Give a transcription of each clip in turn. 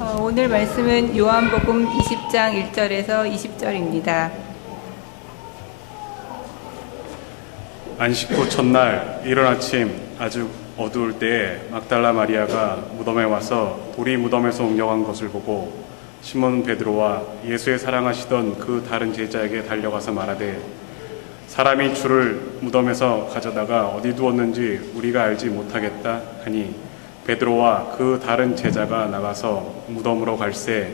오늘 말씀은 요한복음 20장 1절에서 20절입니다. 안식 후 첫날 이른 아침 아주 어두울 때에 막달라 마리아가 무덤에 와서 돌이 무덤에서 옮겨간 것을 보고 시몬 베드로와 예수의 사랑하시던 그 다른 제자에게 달려가서 말하되 사람이 주를 무덤에서 가져다가 어디 두었는지 우리가 알지 못하겠다 하니 베드로와 그 다른 제자가 나가서 무덤으로 갈새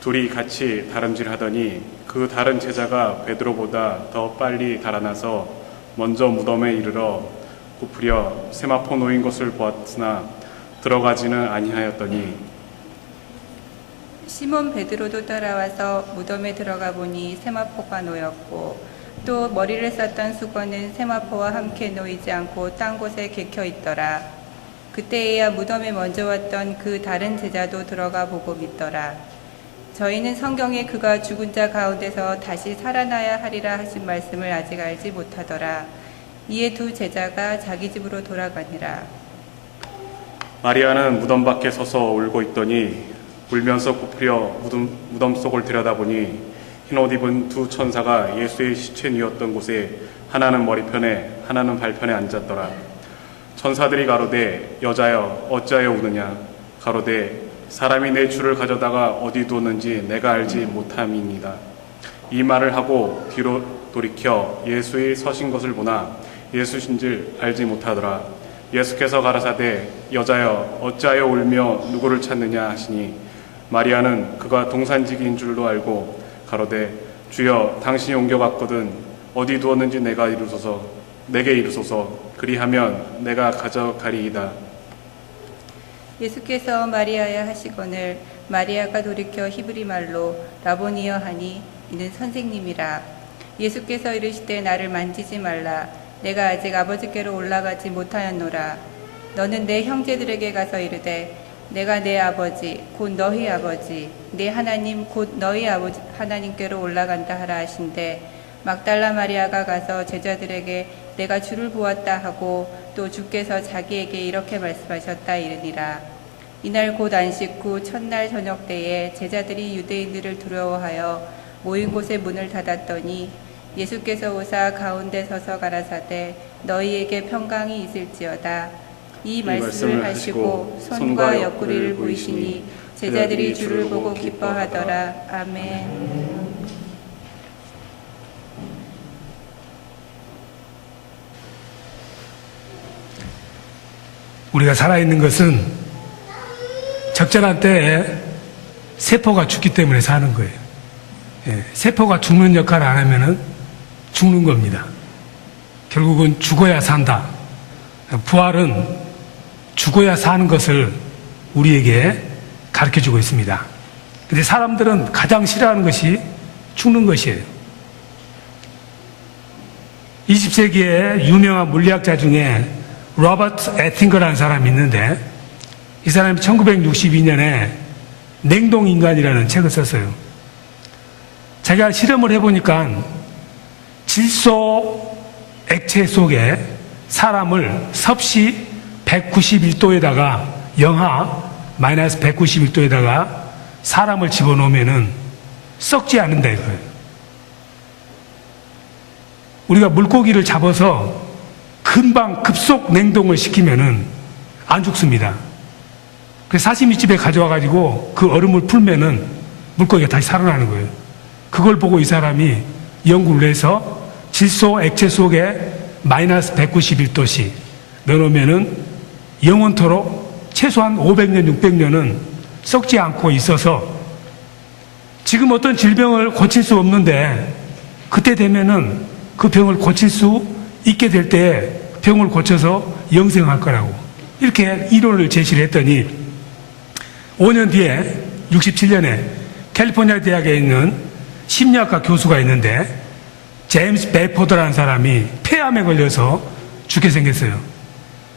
둘이 같이 다름질하더니 그 다른 제자가 베드로보다 더 빨리 달아나서 먼저 무덤에 이르러 굽으려 세마포 놓인 것을 보았으나 들어가지는 아니하였더니 시몬 베드로도 따라와서 무덤에 들어가 보니 세마포가 놓였고 또 머리를 썼던 수건은 세마포와 함께 놓이지 않고 딴 곳에 개켜 있더라. 그때에야 무덤에 먼저 왔던 그 다른 제자도 들어가 보고 믿더라. 저희는 성경에 그가 죽은 자 가운데서 다시 살아나야 하리라 하신 말씀을 아직 알지 못하더라. 이에 두 제자가 자기 집으로 돌아가니라. 마리아는 무덤 밖에 서서 울고 있더니 울면서 굽으려 무덤 속을 들여다보니 흰옷 입은 두 천사가 예수의 시체 누웠던 곳에 하나는 머리편에 하나는 발편에 앉았더라. 천사들이 가로되 여자여 어찌하여 우느냐 가로되 사람이 내 주를 가져다가 어디 두었는지 내가 알지 못함이니이다. 이 말을 하고 뒤로 돌이켜 예수의 서신 것을 보나 예수신 줄 알지 못하더라. 예수께서 가라사대 여자여 어찌하여 울며 누구를 찾느냐 하시니 마리아는 그가 동산직인 줄로 알고 가로되 주여 당신이 옮겨갔거든 어디 두었는지 내게 이르소서 그리하면 내가 가져가리이다. 예수께서 마리아야 하시거늘 마리아가 돌이켜 히브리 말로 라보니여 하니 이는 선생님이라. 예수께서 이르시되 나를 만지지 말라. 내가 아직 아버지께로 올라가지 못하였노라. 너는 내 형제들에게 가서 이르되 내가 내 아버지 곧 너희 아버지 내 하나님 곧 너희 아버지 하나님께로 올라간다 하라 하신대. 막달라 마리아가 가서 제자들에게 내가 주를 보았다 하고 또 주께서 자기에게 이렇게 말씀하셨다 이르니라. 이날 곧 안식 후 첫날 저녁 때에 제자들이 유대인들을 두려워하여 모인 곳에 문을 닫았더니 예수께서 오사 가운데 서서 가라사대 너희에게 평강이 있을지어다. 이 말씀을 하시고 손과 옆구리를 보이시니 제자들이 주를 보고 기뻐하더라. 아멘. 우리가 살아있는 것은 적절한 때에 세포가 죽기 때문에 사는 거예요. 세포가 죽는 역할을 안 하면은 죽는 겁니다. 결국은 죽어야 산다. 부활은 죽어야 사는 것을 우리에게 가르쳐주고 있습니다. 근데 사람들은 가장 싫어하는 것이 죽는 것이에요. 20세기의 유명한 물리학자 중에 로버트 에팅거라는 사람이 있는데 이 사람이 1962년에 냉동인간이라는 책을 썼어요. 자기가 실험을 해보니까 질소 액체 속에 사람을 섭씨 191도에다가 영하 마이너스 191도에다가 사람을 집어넣으면은 썩지 않는다 이거예요. 우리가 물고기를 잡아서 금방 급속 냉동을 시키면은 안 죽습니다. 그래서 사시미집에 가져와가지고 그 얼음을 풀면은 물고기가 다시 살아나는 거예요. 그걸 보고 이 사람이 연구를 해서 질소 액체 속에 마이너스 191도씩 넣어놓으면은 영원토록 최소한 500년, 600년은 썩지 않고 있어서 지금 어떤 질병을 고칠 수 없는데 그때 되면은 그 병을 고칠 수 있게 될 때 병을 고쳐서 영생할 거라고 이렇게 이론을 제시를 했더니 5년 뒤에 67년에 캘리포니아 대학에 있는 심리학과 교수가 있는데 제임스 베포드라는 사람이 폐암에 걸려서 죽게 생겼어요.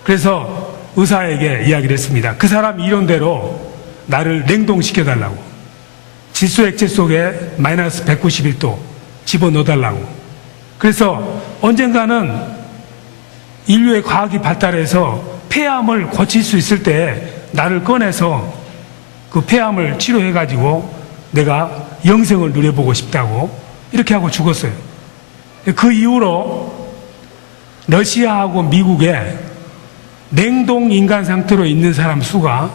그래서 의사에게 이야기를 했습니다. 그 사람 이론대로 나를 냉동시켜달라고 질소 액체 속에 마이너스 191도 집어넣어달라고. 그래서 언젠가는 인류의 과학이 발달해서 폐암을 고칠 수 있을 때 나를 꺼내서 그 폐암을 치료해가지고 내가 영생을 누려보고 싶다고 이렇게 하고 죽었어요. 그 이후로 러시아하고 미국에 냉동 인간 상태로 있는 사람 수가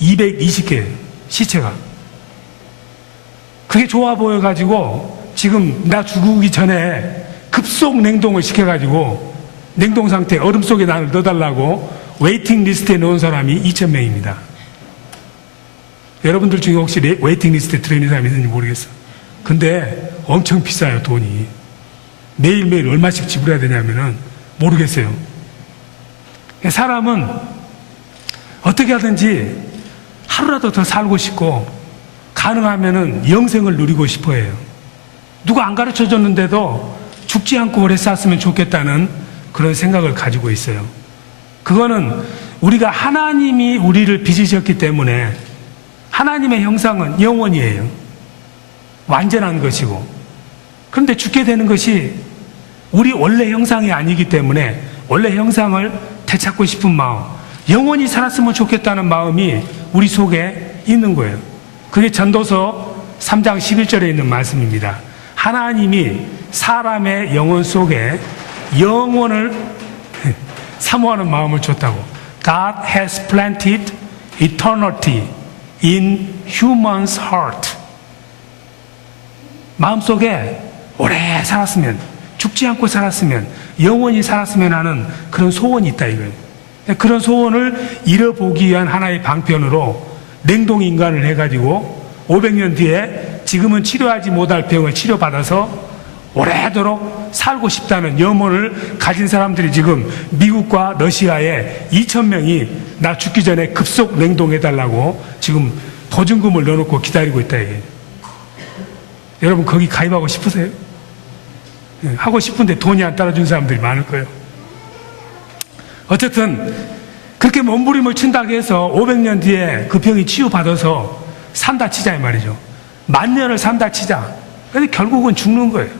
220개예요. 시체가. 그게 좋아 보여가지고 지금 나 죽기 전에 급속 냉동을 시켜가지고 냉동 상태 얼음 속에 나를 넣어달라고 웨이팅 리스트에 넣은 사람이 2,000명입니다. 여러분들 중에 혹시 웨이팅 리스트에 들어있는 사람이 있는지 모르겠어. 근데 엄청 비싸요, 돈이. 매일매일 얼마씩 지불해야 되냐면은 모르겠어요. 사람은 어떻게 하든지 하루라도 더 살고 싶고 가능하면은 영생을 누리고 싶어 해요. 누가 안 가르쳐 줬는데도 죽지 않고 오래 쌌으면 좋겠다는 그런 생각을 가지고 있어요. 그거는 우리가 하나님이 우리를 빚으셨기 때문에 하나님의 형상은 영원이에요. 완전한 것이고. 그런데 죽게 되는 것이 우리 원래 형상이 아니기 때문에 원래 형상을 되찾고 싶은 마음, 영원히 살았으면 좋겠다는 마음이 우리 속에 있는 거예요. 그게 전도서 3장 11절에 있는 말씀입니다. 하나님이 사람의 영혼 속에 영원을 사모하는 마음을 줬다고. God has planted eternity in human's heart. 마음속에 오래 살았으면, 죽지 않고 살았으면, 영원히 살았으면 하는 그런 소원이 있다 이거예요. 그런 소원을 이뤄보기 위한 하나의 방편으로 냉동인간을 해가지고 500년 뒤에 지금은 치료하지 못할 병을 치료받아서 오래도록 살고 싶다는 염원을 가진 사람들이 지금 미국과 러시아에 2,000명이 나 죽기 전에 급속 냉동해달라고 지금 보증금을 넣어놓고 기다리고 있다 이게. 여러분 거기 가입하고 싶으세요? 하고 싶은데 돈이 안 따라준 사람들이 많을 거예요. 어쨌든 그렇게 몸부림을 친다고 해서 500년 뒤에 그 병이 치유받아서 산다 치자 이 말이죠. 10,000년을 산다 치자. 근데 결국은 죽는 거예요.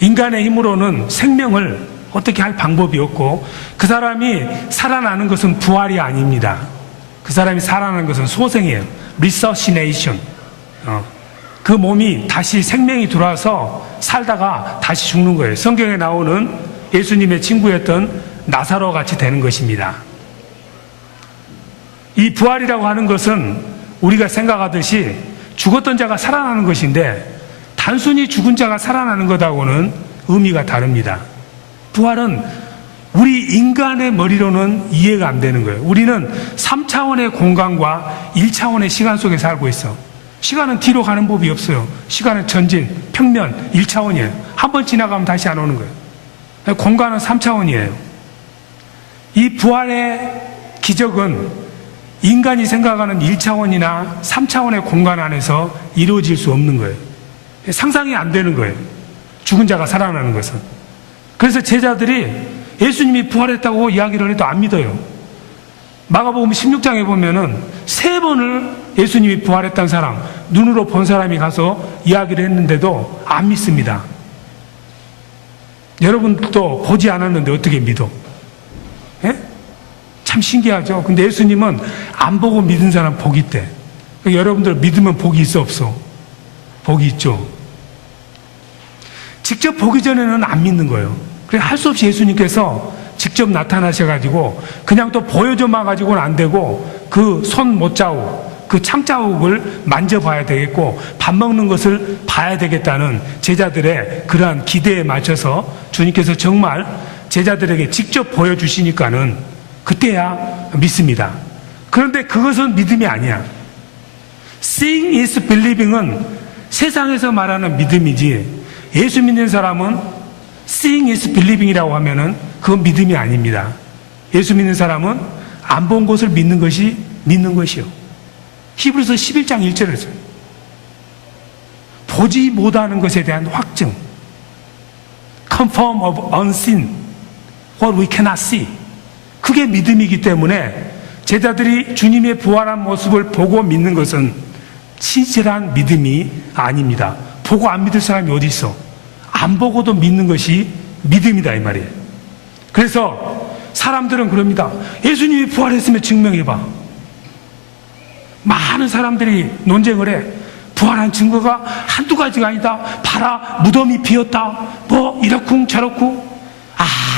인간의 힘으로는 생명을 어떻게 할 방법이 없고 그 사람이 살아나는 것은 부활이 아닙니다. 그 사람이 살아나는 것은 소생이에요. resuscitation. 그 몸이 다시 생명이 들어와서 살다가 다시 죽는 거예요. 성경에 나오는 예수님의 친구였던 나사로 같이 되는 것입니다. 이 부활이라고 하는 것은 우리가 생각하듯이 죽었던 자가 살아나는 것인데 단순히 죽은 자가 살아나는 것하고는 의미가 다릅니다. 부활은 우리 인간의 머리로는 이해가 안 되는 거예요. 우리는 3차원의 공간과 1차원의 시간 속에 살고 있어. 시간은 뒤로 가는 법이 없어요. 시간은 전진, 평면, 1차원이에요. 한 번 지나가면 다시 안 오는 거예요. 공간은 3차원이에요. 이 부활의 기적은 인간이 생각하는 1차원이나 3차원의 공간 안에서 이루어질 수 없는 거예요. 상상이 안 되는 거예요. 죽은 자가 살아나는 것은. 그래서 제자들이 예수님이 부활했다고 이야기를 해도 안 믿어요. 마가복음 16장에 보면은 3번을 예수님이 부활했다는 사람, 눈으로 본 사람이 가서 이야기를 했는데도 안 믿습니다. 여러분도 보지 않았는데 어떻게 믿어? 예? 참 신기하죠? 근데 예수님은 안 보고 믿은 사람 복이 있대. 그러니까 여러분들 믿으면 복이 있어 없어? 복이 있죠. 직접 보기 전에는 안 믿는 거예요. 그래서 할 수 없이 예수님께서 직접 나타나셔가지고 그냥 또 보여줘만 가지고는 안 되고 그 손 못자국, 그 창자국을 만져봐야 되겠고 밥 먹는 것을 봐야 되겠다는 제자들의 그러한 기대에 맞춰서 주님께서 정말 제자들에게 직접 보여주시니까는 그때야 믿습니다. 그런데 그것은 믿음이 아니야. Seeing is believing은 세상에서 말하는 믿음이지 예수 믿는 사람은 Seeing is believing이라고 하면은 그건 믿음이 아닙니다. 예수 믿는 사람은 안 본 것을 믿는 것이 믿는 것이요. 히브리서 11장 1절에서 보지 못하는 것에 대한 확증, confirm of unseen, what we cannot see. 그게 믿음이기 때문에 제자들이 주님의 부활한 모습을 보고 믿는 것은 진실한 믿음이 아닙니다. 보고 안 믿을 사람이 어디 있어? 안 보고도 믿는 것이 믿음이다 이 말이에요. 그래서 사람들은 그럽니다. 예수님이 부활했으면 증명해봐. 많은 사람들이 논쟁을 해. 부활한 증거가 한두 가지가 아니다. 봐라, 무덤이 비었다. 뭐 이렇쿵 저렇쿵.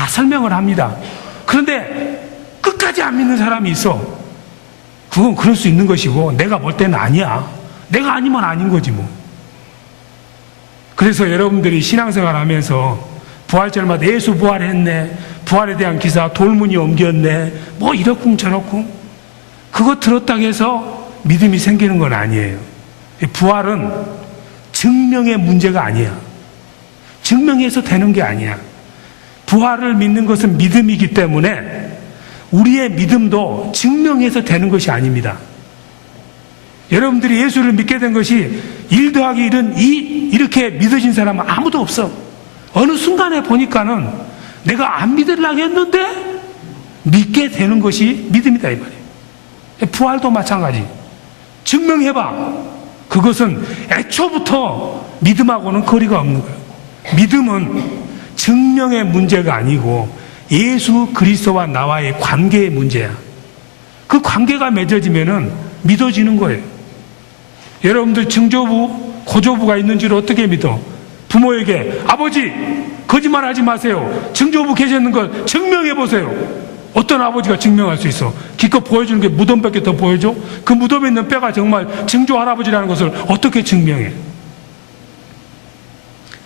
설명을 합니다. 그런데 끝까지 안 믿는 사람이 있어. 그건 그럴 수 있는 것이고 내가 볼 때는 아니야. 내가 아니면 아닌 거지 뭐. 그래서 여러분들이 신앙생활 하면서 부활절마다 예수 부활했네, 부활에 대한 기사 돌문이 옮겼네, 뭐 이렇쿵 저렇쿵, 그거 들었다고 해서 믿음이 생기는 건 아니에요. 부활은 증명의 문제가 아니야. 증명해서 되는 게 아니야. 부활을 믿는 것은 믿음이기 때문에 우리의 믿음도 증명해서 되는 것이 아닙니다. 여러분들이 예수를 믿게 된 것이 1 더하기 1은 2 이렇게 믿어진 사람은 아무도 없어. 어느 순간에 보니까는 내가 안 믿으려고 했는데 믿게 되는 것이 믿음이다 이 말이에요. 부활도 마찬가지. 증명해봐. 그것은 애초부터 믿음하고는 거리가 없는 거예요. 믿음은 증명의 문제가 아니고 예수 그리스도와 나와의 관계의 문제야. 그 관계가 맺어지면은 믿어지는 거예요. 여러분들 증조부, 고조부가 있는 줄 어떻게 믿어? 부모에게 아버지 거짓말하지 마세요. 증조부 계셨는 걸 증명해 보세요. 어떤 아버지가 증명할 수 있어? 기껏 보여주는 게 무덤밖에 더 보여줘? 그 무덤에 있는 뼈가 정말 증조 할아버지라는 것을 어떻게 증명해?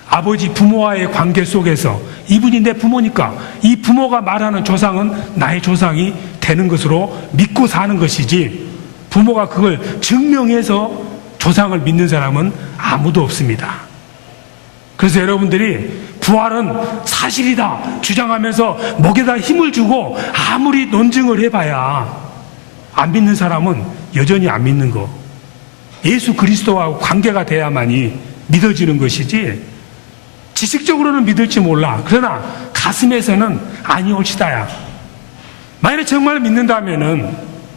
아버지 부모와의 관계 속에서 이분이 내 부모니까 이 부모가 말하는 조상은 나의 조상이 되는 것으로 믿고 사는 것이지, 부모가 그걸 증명해서 조상을 믿는 사람은 아무도 없습니다. 그래서 여러분들이 부활은 사실이다 주장하면서 목에다 힘을 주고 아무리 논증을 해봐야 안 믿는 사람은 여전히 안 믿는 거. 예수 그리스도와 관계가 돼야만이 믿어지는 것이지, 지식적으로는 믿을지 몰라. 그러나 가슴에서는 아니올시다야. 만약에 정말 믿는다면은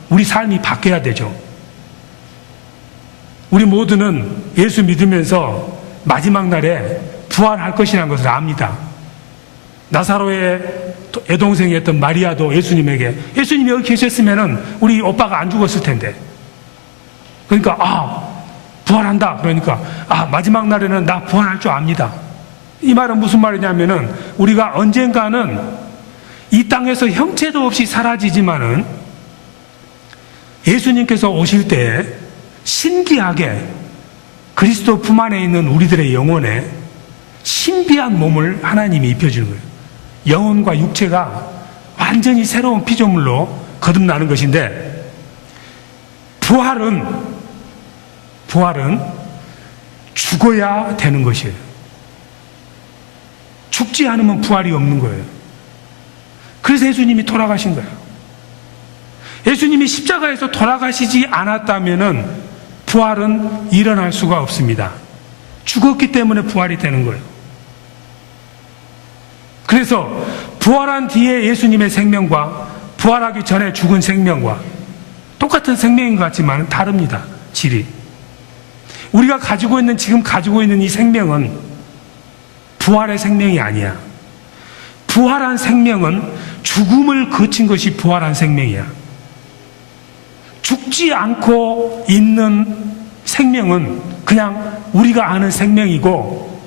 우리 삶이 바뀌어야 되죠. 우리 모두는 예수 믿으면서 마지막 날에 부활할 것이라는 것을 압니다. 나사로의 여동생이었던 마리아도 예수님에게, 예수님이 여기 계셨으면은 우리 오빠가 안 죽었을 텐데. 그러니까 부활한다. 그러니까 마지막 날에는 나 부활할 줄 압니다. 이 말은 무슨 말이냐면은 우리가 언젠가는 이 땅에서 형체도 없이 사라지지만은 예수님께서 오실 때 신기하게 그리스도 품 안에 있는 우리들의 영혼에 신비한 몸을 하나님이 입혀주는 거예요. 영혼과 육체가 완전히 새로운 피조물로 거듭나는 것인데, 부활은 죽어야 되는 것이에요. 죽지 않으면 부활이 없는 거예요. 그래서 예수님이 돌아가신 거예요. 예수님이 십자가에서 돌아가시지 않았다면은 부활은 일어날 수가 없습니다. 죽었기 때문에 부활이 되는 거예요. 그래서 부활한 뒤에 예수님의 생명과 부활하기 전에 죽은 생명과 똑같은 생명인 것 같지만 다릅니다. 질이. 우리가 지금 가지고 있는 이 생명은 부활의 생명이 아니야. 부활한 생명은 죽음을 거친 것이 부활한 생명이야. 죽지 않고 있는 생명은 그냥 우리가 아는 생명이고,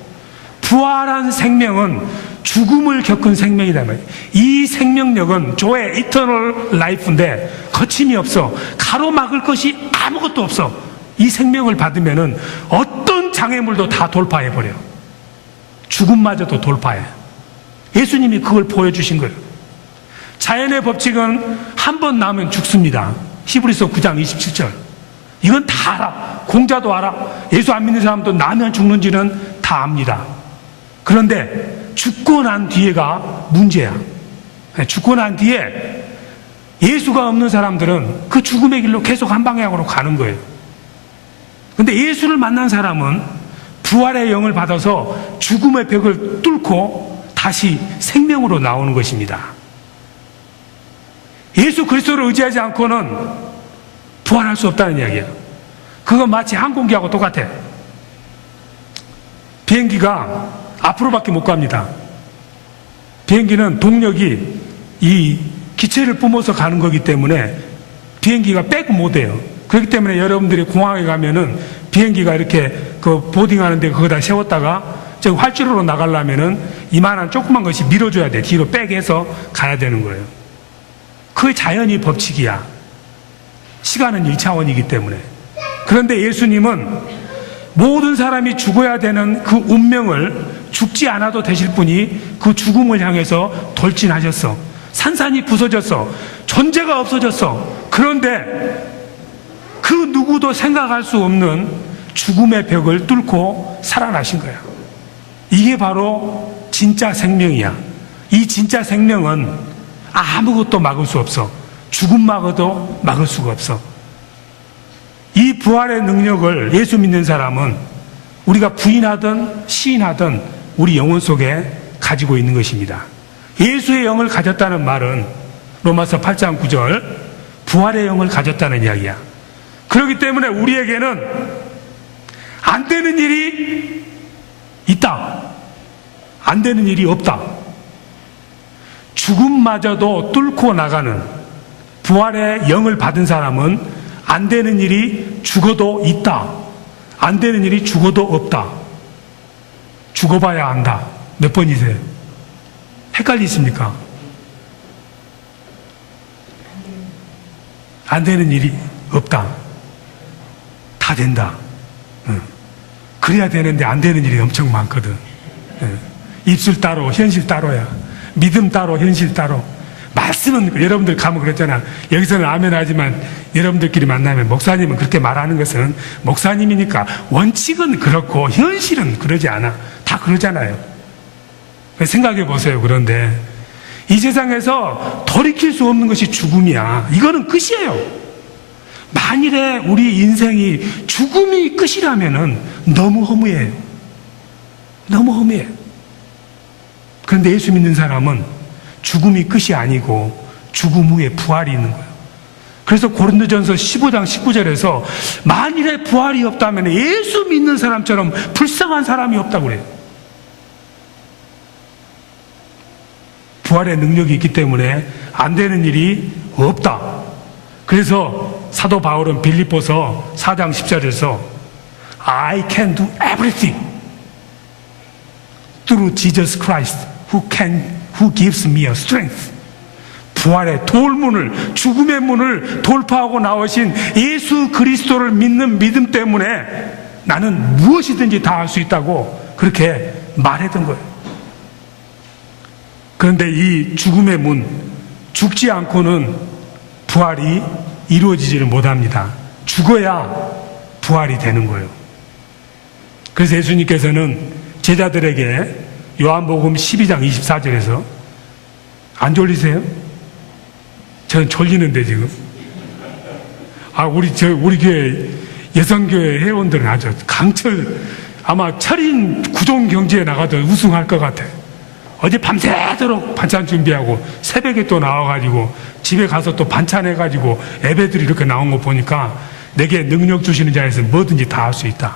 부활한 생명은 죽음을 겪은 생명이다 말이에요. 이 생명력은 조의 이터널 라이프인데 거침이 없어. 가로막을 것이 아무것도 없어. 이 생명을 받으면은 어떤 장애물도 다 돌파해버려. 죽음마저도 돌파해. 예수님이 그걸 보여주신 거예요. 자연의 법칙은 한 번 나면 죽습니다. 히브리서 9장 27절. 이건 다 알아. 공자도 알아. 예수 안 믿는 사람도 나면 죽는지는 다 압니다. 그런데 죽고 난 뒤에가 문제야. 죽고 난 뒤에 예수가 없는 사람들은 그 죽음의 길로 계속 한 방향으로 가는 거예요. 그런데 예수를 만난 사람은 부활의 영을 받아서 죽음의 벽을 뚫고 다시 생명으로 나오는 것입니다. 예수 그리스도를 의지하지 않고는 부활할 수 없다는 이야기예요. 그건 마치 항공기하고 똑같아. 비행기가 앞으로밖에 못 갑니다. 비행기는 동력이 이 기체를 뿜어서 가는 거기 때문에 비행기가 백 못 해요. 그렇기 때문에 여러분들이 공항에 가면은 비행기가 이렇게 그 보딩하는데 거기다 세웠다가 저 활주로로 나가려면은 이만한 조그만 것이 밀어줘야 돼. 뒤로 백해서 가야 되는 거예요. 그게 자연의 법칙이야. 시간은 1차원이기 때문에. 그런데 예수님은 모든 사람이 죽어야 되는 그 운명을 죽지 않아도 되실 분이 그 죽음을 향해서 돌진하셨어. 산산이 부서졌어. 존재가 없어졌어. 그런데 그 누구도 생각할 수 없는 죽음의 벽을 뚫고 살아나신 거야. 이게 바로 진짜 생명이야. 이 진짜 생명은 아무것도 막을 수 없어. 죽음 막아도 막을 수가 없어. 이 부활의 능력을 예수 믿는 사람은 우리가 부인하든 시인하든 우리 영혼 속에 가지고 있는 것입니다. 예수의 영을 가졌다는 말은 로마서 8장 9절 부활의 영을 가졌다는 이야기야. 그렇기 때문에 우리에게는 안 되는 일이 있다. 안 되는 일이 없다. 죽음마저도 뚫고 나가는 부활의 영을 받은 사람은 안 되는 일이 죽어도 있다. 안 되는 일이 죽어도 없다. 죽어봐야 안다. 몇 번이세요? 헷갈리십니까? 안 되는 일이 없다. 다 된다. 그래야 되는데 안 되는 일이 엄청 많거든. 입술 따로 현실 따로야. 믿음 따로 현실 따로. 말씀은 여러분들 가면 그랬잖아. 여기서는 아멘 하지만 여러분들끼리 만나면 목사님은 그렇게 말하는 것은 목사님이니까 원칙은 그렇고 현실은 그러지 않아. 다 그러잖아요. 생각해 보세요. 그런데 이 세상에서 돌이킬 수 없는 것이 죽음이야. 이거는 끝이에요. 만일에 우리 인생이 죽음이 끝이라면은 너무 허무해요. 너무 허무해. 그런데 예수 믿는 사람은 죽음이 끝이 아니고 죽음 후에 부활이 있는 거예요. 그래서 고린도전서 15장 19절에서 만일에 부활이 없다면 예수 믿는 사람처럼 불쌍한 사람이 없다고 그래요. 부활의 능력이 있기 때문에 안 되는 일이 없다. 그래서 사도 바울은 빌립보서 4장 10절에서 I can do everything through Jesus Christ who gives me a strength. 부활의 돌문을, 죽음의 문을 돌파하고 나오신 예수 그리스도를 믿는 믿음 때문에 나는 무엇이든지 다 할 수 있다고 그렇게 말했던 거예요. 그런데 이 죽음의 문, 죽지 않고는 부활이 이루어지지를 못합니다. 죽어야 부활이 되는 거예요. 그래서 예수님께서는 제자들에게 요한복음 12장 24절에서 안 졸리세요? 저는 졸리는데 지금. 우리 교회 여성교회 회원들은 아주 강철, 아마 철인 구종 경지에 나가도 우승할 것 같아. 어제 밤새도록 반찬 준비하고 새벽에 또 나와가지고 집에 가서 또 반찬 해가지고 애배들이 이렇게 나온 거 보니까 내게 능력 주시는 자에서 뭐든지 다 할 수 있다.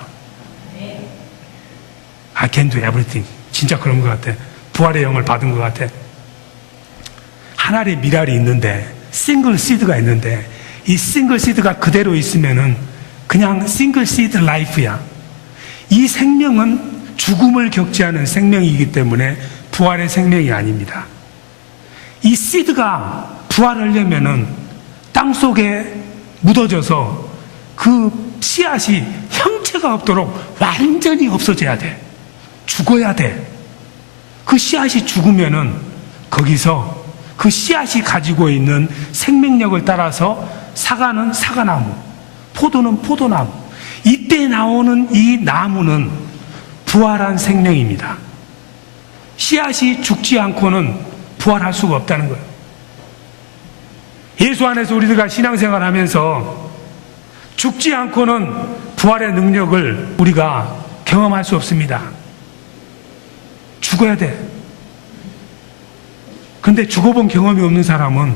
I can do everything. 진짜 그런 것 같아. 부활의 영을 받은 것 같아. 한 알의 미랄이 있는데, 싱글 시드가 있는데, 이 싱글 시드가 그대로 있으면은 그냥 싱글 시드 라이프야. 이 생명은 죽음을 겪지 않은 생명이기 때문에 부활의 생명이 아닙니다. 이 시드가 부활하려면은 땅 속에 묻어져서 그 씨앗이 형체가 없도록 완전히 없어져야 돼. 죽어야 돼. 그 씨앗이 죽으면은 거기서 그 씨앗이 가지고 있는 생명력을 따라서 사과는 사과나무, 포도는 포도나무. 이때 나오는 이 나무는 부활한 생명입니다. 씨앗이 죽지 않고는 부활할 수가 없다는 거예요. 예수 안에서 우리가 신앙생활 하면서 죽지 않고는 부활의 능력을 우리가 경험할 수 없습니다. 죽어야 돼. 근데 죽어본 경험이 없는 사람은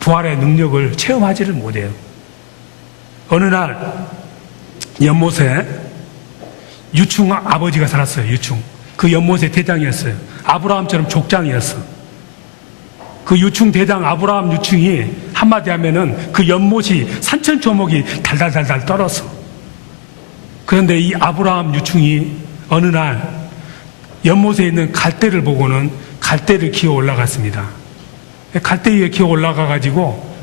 부활의 능력을 체험하지를 못해요. 어느 날 연못에 유충 아버지가 살았어요. 유충. 그 연못의 대장이었어요. 아브라함처럼 족장이었어. 그 유충 대장 아브라함 유충이 한마디 하면은 그 연못이 산천초목이 달달달달 떨었어. 그런데 이 아브라함 유충이 어느 날 연못에 있는 갈대를 보고는 갈대를 기어 올라갔습니다. 갈대 위에 기어 올라가 가지고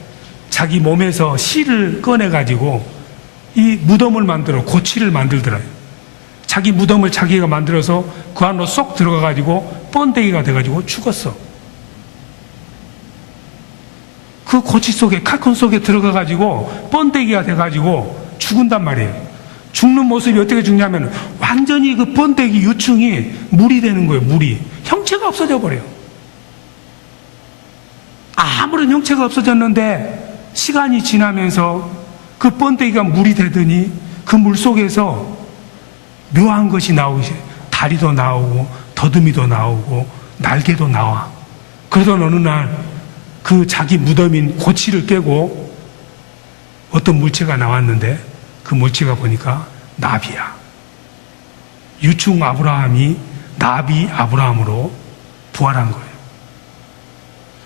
자기 몸에서 씨를 꺼내 가지고 이 무덤을 만들어 고치를 만들더라고요. 자기 무덤을 자기가 만들어서 그 안으로 쏙 들어가 가지고 번데기가 돼 가지고 죽었어. 그 고치 속에 칼콘 속에 들어가 가지고 번데기가 돼 가지고 죽은단 말이에요. 죽는 모습이 어떻게 죽냐면 완전히 그 번데기 유충이 물이 되는 거예요. 물이 형체가 없어져 버려요. 아무런 형체가 없어졌는데 시간이 지나면서 그 번데기가 물이 되더니 그 물 속에서 묘한 것이 나오기 시작해요. 다리도 나오고 더듬이도 나오고 날개도 나와. 그러던 어느 날 그 자기 무덤인 고치를 깨고 어떤 물체가 나왔는데 그 물체가 보니까 나비야. 유충 아브라함이 나비 아브라함으로 부활한 거예요.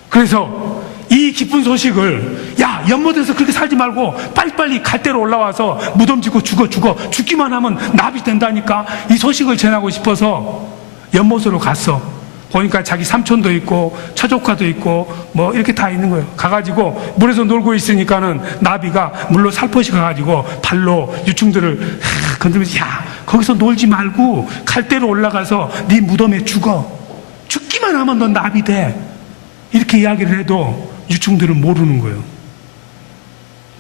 그래서 이 기쁜 소식을 야 연못에서 그렇게 살지 말고 빨리빨리 갈대로 올라와서 무덤 짓고 죽기만 하면 나비 된다니까 이 소식을 전하고 싶어서 연못으로 갔어. 보니까 자기 삼촌도 있고 처조카도 있고 뭐 이렇게 다 있는 거예요. 가가지고 물에서 놀고 있으니까는 나비가 물로 살포시 가가지고 발로 유충들을 건드리면서 야 거기서 놀지 말고 갈대로 올라가서 네 무덤에 죽기만 하면 넌 나비 돼. 이렇게 이야기를 해도 유충들은 모르는 거예요.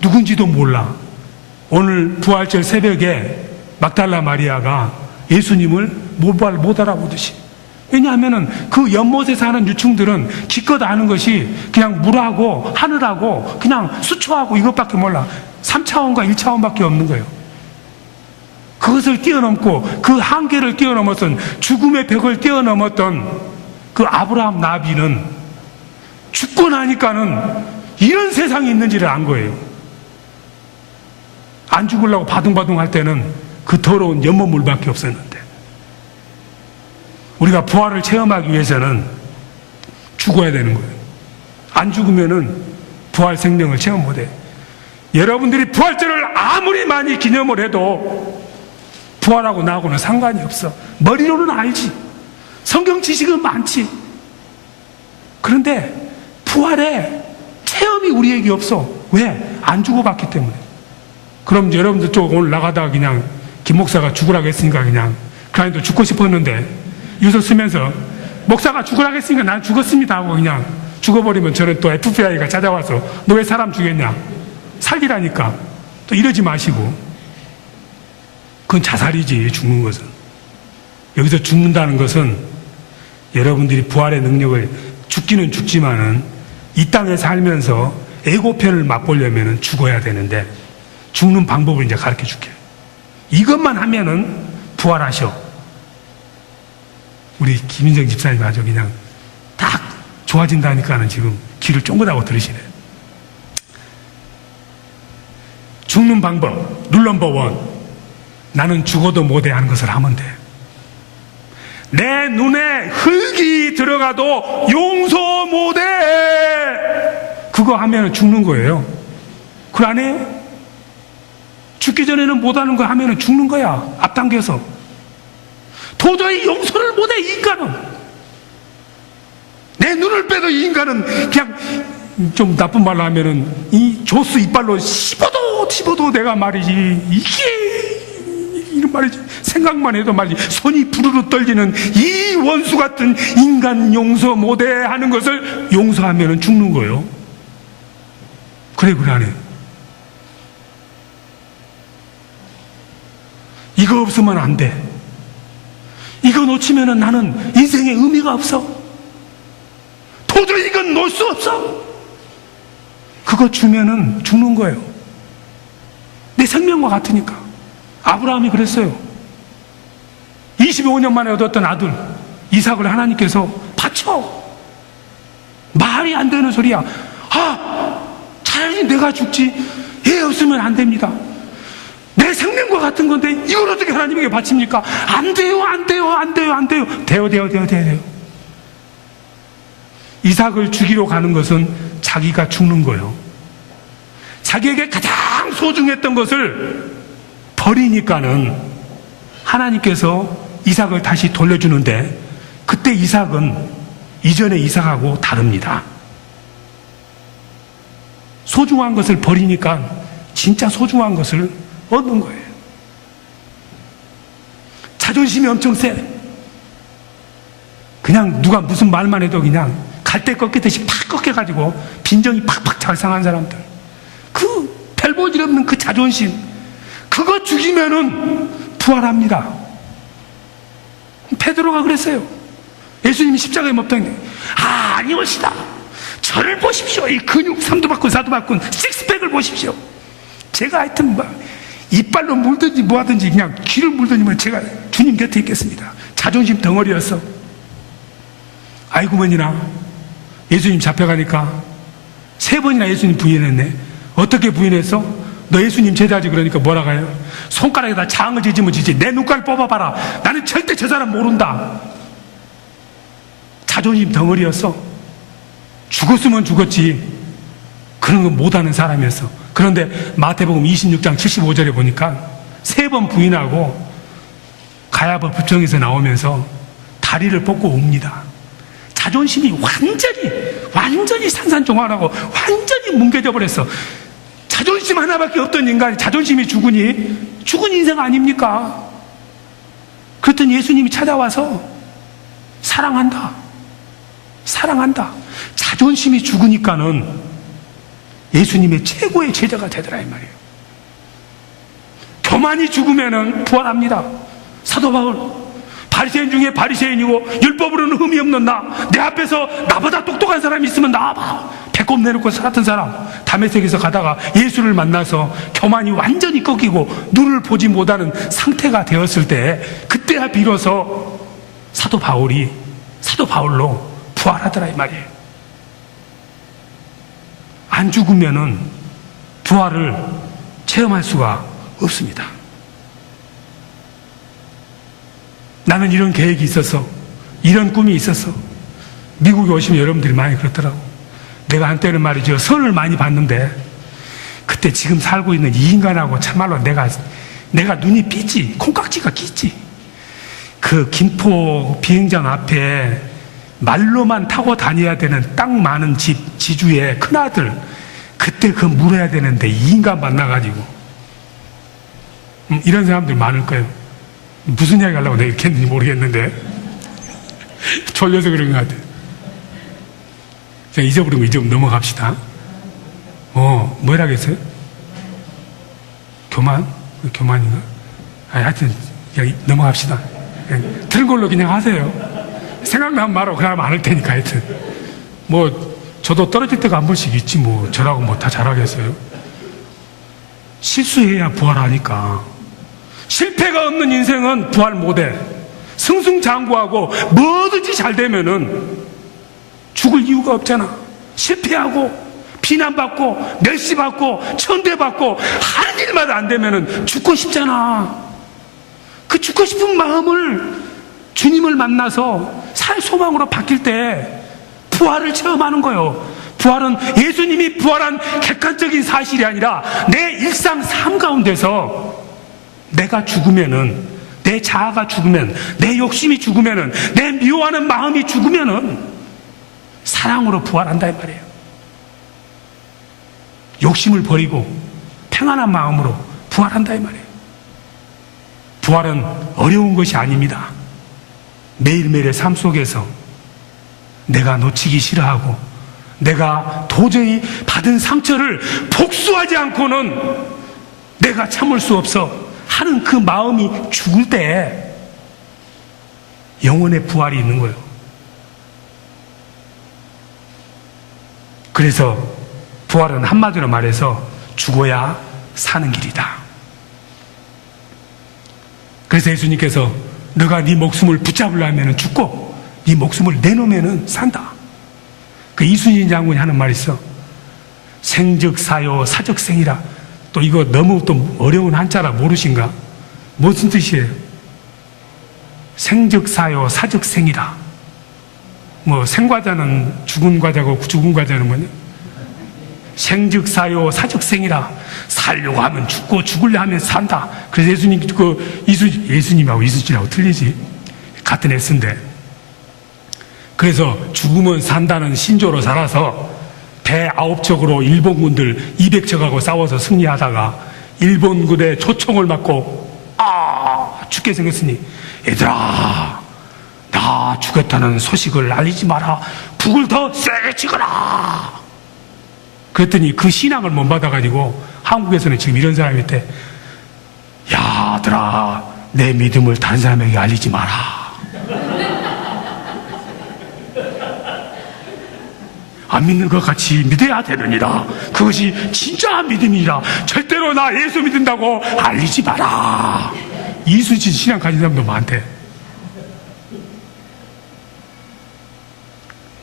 누군지도 몰라. 오늘 부활절 새벽에 막달라 마리아가 예수님을 못 알아보듯이. 왜냐하면은 그 연못에 사는 유충들은 기껏 아는 것이 그냥 물하고 하늘하고 그냥 수초하고 이것밖에 몰라. 3차원과 1차원밖에 없는 거예요. 그것을 뛰어넘고 그 한계를 뛰어넘었던 죽음의 벽을 뛰어넘었던 그 아브라함 나비는 죽고 나니까는 이런 세상이 있는지를 안 거예요. 안 죽으려고 바둥바둥 할 때는 그 더러운 연못물밖에 없었는데 우리가 부활을 체험하기 위해서는 죽어야 되는 거예요. 안 죽으면은 부활 생명을 체험 못해. 여러분들이 부활절을 아무리 많이 기념을 해도 부활하고 나하고는 상관이 없어. 머리로는 알지. 성경 지식은 많지. 그런데 부활의 체험이 우리에게 없어. 왜? 안 죽어봤기 때문에. 그럼 여러분들 쪽 오늘 나가다가 그냥 김 목사가 죽으라고 했으니까 그냥 그라인도 죽고 싶었는데 유서 쓰면서 목사가 죽으라고 했으니까 난 죽었습니다 하고 그냥 죽어버리면 저는 또 FBI가 찾아와서 너 왜 사람 죽였냐? 살리라니까. 또 이러지 마시고. 그건 자살이지, 죽는 것은. 여기서 죽는다는 것은 여러분들이 부활의 능력을 죽기는 죽지만은 이 땅에 살면서 애고편을 맛보려면 죽어야 되는데 죽는 방법을 이제 가르쳐 줄게요. 이것만 하면은 부활하셔. 우리 김인정 집사님 아주 그냥 딱 좋아진다니까는 지금 귀를 쫑긋하고 들으시네. 죽는 방법, 룰 넘버 원. 나는 죽어도 못해 하는 것을 하면 돼. 내 눈에 흙이 들어가도 용서 못해. 그거 하면 죽는 거예요. 그걸 안 해? 죽기 전에는 못하는 거 하면 죽는 거야. 앞당겨서. 도저히 용서를 못해, 이 인간은. 내 눈을 빼도 이 인간은 그냥 좀 나쁜 말로 하면은 이 조스 이빨로 씹어도 내가 말이지 이게 이런 말이지 생각만 해도 말이지 손이 부르르 떨리는 이 원수 같은 인간 용서 못해 하는 것을 용서하면은 죽는 거예요. 그래 안 해. 이거 없으면 안 돼. 이거 놓치면은 나는 인생에 의미가 없어. 도저히 이건 놓을 수 없어. 그거 주면은 죽는 거예요. 내 생명과 같으니까. 아브라함이 그랬어요. 25년 만에 얻었던 아들 이삭을 하나님께서 바쳐. 말이 안 되는 소리야. 차라리 내가 죽지. 얘 없으면 안 됩니다. 내 생명과 같은 건데 이걸 어떻게 하나님에게 바칩니까? 안 돼요. 돼요. 이삭을 죽이러 가는 것은 자기가 죽는 거예요. 자기에게 가장 소중했던 것을 버리니까는 하나님께서 이삭을 다시 돌려주는데, 그때 이삭은 이전의 이삭하고 다릅니다. 소중한 것을 버리니까 진짜 소중한 것을 얻는 거예요. 자존심이 엄청 세. 그냥 누가 무슨 말만 해도 그냥 갈대 꺾이듯이 팍 꺾여가지고 빈정이 팍팍 잘 상한 사람들. 그 별 볼 일 없는 그 자존심, 그거 죽이면은 부활합니다. 베드로가 그랬어요. 예수님이 십자가에 못 박는데, 아니오시다. 저를 보십시오. 이 근육, 삼도 바꾼 사도 바꾼 식스팩을 보십시오. 제가 하여튼 이빨로 물든지 뭐 하든지 그냥 귀를 물든지 뭐 제가 주님 곁에 있겠습니다. 자존심 덩어리였어. 아이고 뭐니나 예수님 잡혀가니까 3번이나 예수님 부인했네. 어떻게 부인했어? 너 예수님 제자지. 그러니까 뭐라고 해요? 손가락에다 장을 지지면 지지, 내 눈깔 뽑아봐라. 나는 절대 저 사람 모른다. 자존심 덩어리였어. 죽었으면 죽었지, 그런 거 못하는 사람이었어. 그런데 마태복음 26장 75절에 보니까 3번 부인하고 가야바 법정에서 나오면서 다리를 뻗고 옵니다. 자존심이 완전히 산산종환하고 완전히 뭉개져 버렸어. 자존심 하나밖에 없던 인간이 자존심이 죽은 인생 아닙니까? 그랬더니 예수님이 찾아와서 사랑한다. 자존심이 죽으니까는 예수님의 최고의 제자가 되더라 이 말이에요. 교만이 죽으면은 부활합니다. 사도 바울, 바리새인 중에 바리새인이고 율법으로는 흠이 없는 내 앞에서 나보다 똑똑한 사람이 있으면 나와봐. 배꼽 내놓고 살았던 사람, 다메섹에서 가다가 예수를 만나서 교만이 완전히 꺾이고 눈을 보지 못하는 상태가 되었을 때, 그때야 비로소 사도 바울로 부활하더라 이 말이에요. 안 죽으면은 부활을 체험할 수가 없습니다. 나는 이런 계획이 있었어, 이런 꿈이 있었어. 미국에 오시면 여러분들이 많이 그렇더라고. 내가 한때는 말이죠, 선을 많이 봤는데 그때 지금 살고 있는 이 인간하고 참말로 내가 눈이 삐지, 콩깍지가 끼지. 그 김포 비행장 앞에 말로만 타고 다녀야 되는 땅 많은 지주의 큰아들, 그때 그 물어야 되는데 이 인간 만나가지고 이런 사람들 많을 거예요. 무슨 이야기 하려고 내가 이렇게 했는지 모르겠는데 졸려서 그런 것 같아요. 그냥 잊어버린 거 잊어버리고 넘어갑시다. 뭐라고 했어요? 교만인가? 하여튼 그냥 넘어갑시다. 그냥 들은 걸로 그냥 하세요. 생각나면 말하고 그러면 안 할 테니까. 하여튼 저도 떨어질 때가 한 번씩 있지 저라고 다 잘하겠어요. 실수해야 부활하니까. 실패가 없는 인생은 부활 못해. 승승장구하고 뭐든지 잘 되면은 죽을 이유가 없잖아. 실패하고 비난받고 멸시받고 천대받고 하는 일마다 안 되면은 죽고 싶잖아. 그 죽고 싶은 마음을 주님을 만나서 살 소망으로 바뀔 때 부활을 체험하는 거예요. 부활은 예수님이 부활한 객관적인 사실이 아니라 내 일상 삶 가운데서 내가 죽으면은, 내 자아가 죽으면, 내 욕심이 죽으면은, 내 미워하는 마음이 죽으면은 사랑으로 부활한다 이 말이에요. 욕심을 버리고 평안한 마음으로 부활한다 이 말이에요. 부활은 어려운 것이 아닙니다. 매일매일의 삶 속에서 내가 놓치기 싫어하고 내가 도저히 받은 상처를 복수하지 않고는 내가 참을 수 없어 하는 그 마음이 죽을 때 영혼의 부활이 있는 거예요. 그래서 부활은 한마디로 말해서 죽어야 사는 길이다. 그래서 예수님께서 너가 네 목숨을 붙잡으려면 죽고 네 목숨을 내놓으면 산다. 그 이순신 장군이 하는 말이 있어. 생즉사요 사즉생이라. 또 이거 너무 또 어려운 한자라 모르신가? 무슨 뜻이에요? 생즉사요 사즉생이라. 뭐 생과자는 죽은 과자고 죽은 과자는 뭐냐? 생즉사요 사즉생이라. 살려고 하면 죽고 죽으려 하면 산다. 그래서 예수님 예수님하고 이순신하고 틀리지. 같은 S인데. 그래서 죽으면 산다는 신조로 살아서 배 9척으로 일본군들 200척하고 싸워서 승리하다가 일본군의 초총을 맞고 죽게 생겼으니 얘들아 나 죽었다는 소식을 알리지 마라. 북을 더 세게 치거라. 그랬더니 그 신앙을 못 받아가지고 한국에서는 지금 이런 사람이 있대. 야들아 내 믿음을 다른 사람에게 알리지 마라. 안 믿는 것 같이 믿어야 되느니라. 그것이 진짜 믿음이라. 절대로 나 예수 믿는다고 알리지 마라. 이수지 신앙 가진 사람도 많대.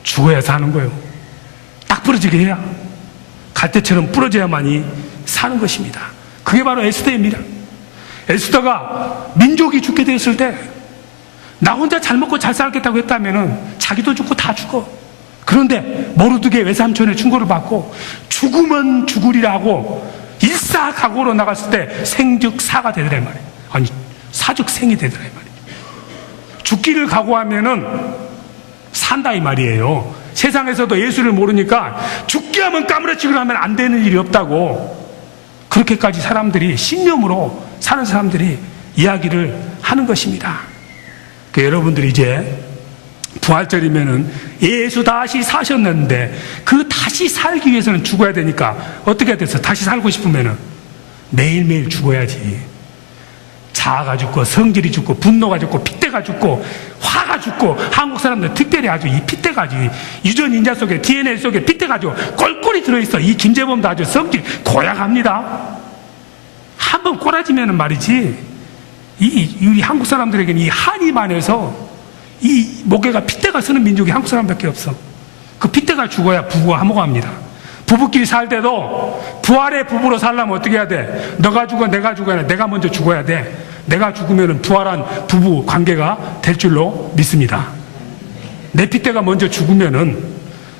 죽어야 사는 거예요. 딱 부러지게 해야, 갈대처럼 부러져야만이 사는 것입니다. 그게 바로 에스더입니다. 에스더가 민족이 죽게 되었을 때 나 혼자 잘 먹고 잘 살겠다고 했다면은 자기도 죽고 다 죽어. 그런데 모르드게 외삼촌의 충고를 받고 죽으면 죽으리라고 일사각오로 나갔을 때 생즉사가 되더라 말이에요. 아니 사즉생이 되더라 말이에요. 죽기를 각오하면은 산다 이 말이에요. 세상에서도 예수를 모르니까 죽게 하면 까무러치기를 하면 안 되는 일이 없다고 그렇게까지 사람들이 신념으로 사는 사람들이 이야기를 하는 것입니다. 여러분들이 이제 부활절이면은 예수 다시 사셨는데 그 다시 살기 위해서는 죽어야 되니까 어떻게 해야 돼서 다시 살고 싶으면은 매일매일 죽어야지. 자아가 죽고 성질이 죽고 분노가 죽고 핏대가 죽고 화가 죽고 한국 사람들 특별히 아주 이 핏대가 아주 유전인자 속에 DNA 속에 핏대가 아주 꼴꼴이 들어있어. 이 김재범도 아주 성질 고약합니다. 한번 꼬라지면은 말이지 이 한국 사람들에게는 이 한이 많아서 이 목에가 핏대가 쓰는 민족이 한국 사람밖에 없어. 그 핏대가 죽어야 부부가 화목합니다. 부부끼리 살 때도 부활의 부부로 살려면 어떻게 해야 돼? 너가 죽어 내가 죽어야 돼. 내가 먼저 죽어야 돼. 내가 죽으면 부활한 부부 관계가 될 줄로 믿습니다. 내 핏대가 먼저 죽으면은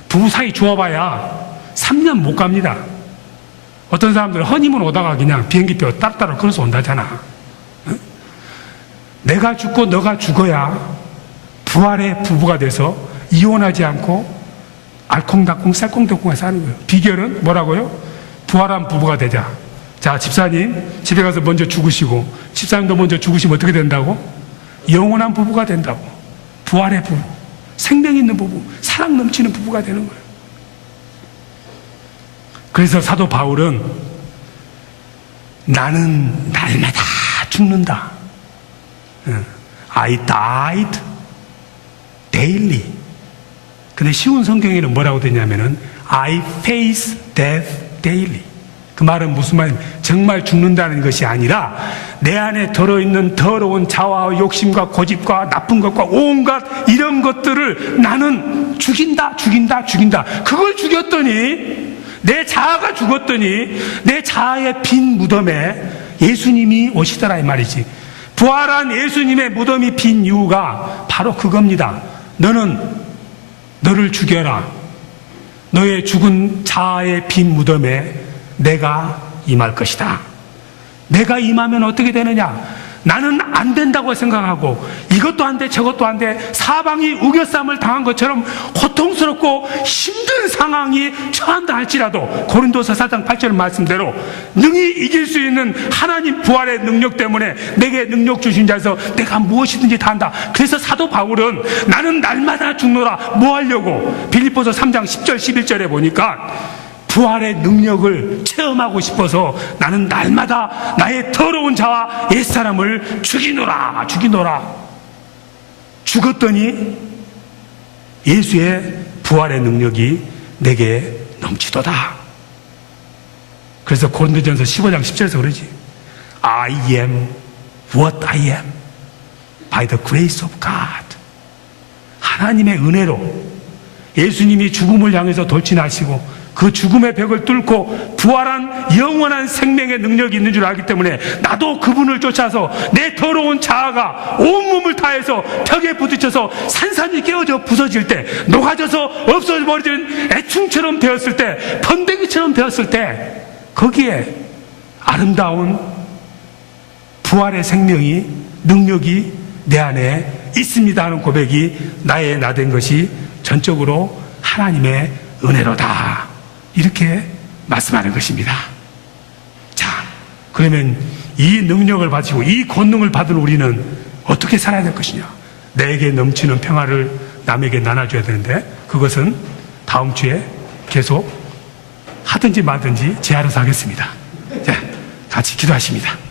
부부 사이 좋아봐야 3년 못 갑니다. 어떤 사람들은 허니문 오다가 그냥 비행기표 따로따로 끌어서 온다잖아. 응? 내가 죽고 너가 죽어야 부활의 부부가 돼서 이혼하지 않고 알콩달콩 쌀콩달콩 사는 거예요. 비결은 뭐라고요? 부활한 부부가 되자. 자, 집사님 집에 가서 먼저 죽으시고 집사님도 먼저 죽으시면 어떻게 된다고? 영원한 부부가 된다고. 부활의 부부, 생명 있는 부부, 사랑 넘치는 부부가 되는 거예요. 그래서 사도 바울은 나는 날마다 죽는다. I died daily. 근데 쉬운 성경에는 뭐라고 되냐면은 I face death daily. 그 말은 무슨 말이냐면 정말 죽는다는 것이 아니라 내 안에 들어있는 더러운 자아와 욕심과 고집과 나쁜 것과 온갖 이런 것들을 나는 죽인다. 그걸 죽였더니 내 자아가 죽었더니 내 자아의 빈 무덤에 예수님이 오시더라 이 말이지. 부활한 예수님의 무덤이 빈 이유가 바로 그겁니다. 너를 죽여라. 너의 죽은 자아의 빈 무덤에 내가 임할 것이다. 내가 임하면 어떻게 되느냐? 나는 안 된다고 생각하고 이것도 안 돼 저것도 안 돼 사방이 우겨쌈을 당한 것처럼 고통스럽고 힘든 상황이 처한다 할지라도 고린도서 4장 8절 말씀대로 능히 이길 수 있는 하나님 부활의 능력 때문에 내게 능력 주신 자에서 내가 무엇이든지 다 한다. 그래서 사도 바울은 나는 날마다 죽노라. 뭐 하려고? 빌립보서 3장 10절 11절에 보니까 부활의 능력을 체험하고 싶어서 나는 날마다 나의 더러운 자와 옛사람을 죽이노라. 죽었더니 예수의 부활의 능력이 내게 넘치도다. 그래서 고린도전서 15장 10절에서 그러지. I am what I am by the grace of God. 하나님의 은혜로 예수님이 죽음을 향해서 돌진하시고 그 죽음의 벽을 뚫고 부활한 영원한 생명의 능력이 있는 줄 알기 때문에 나도 그분을 쫓아서 내 더러운 자아가 온몸을 다해서 벽에 부딪혀서 산산이 깨어져 부서질 때, 녹아져서 없어져버리는 애충처럼 되었을 때, 번데기처럼 되었을 때, 거기에 아름다운 부활의 생명이, 능력이 내 안에 있습니다 하는 고백이 나의 나된 것이 전적으로 하나님의 은혜로다, 이렇게 말씀하는 것입니다. 자, 그러면 이 능력을 가지고 이 권능을 받은 우리는 어떻게 살아야 될 것이냐? 내게 넘치는 평화를 남에게 나눠줘야 되는데, 그것은 다음 주에 계속 하든지 말든지 제 알아서 하겠습니다. 자, 같이 기도하십니다.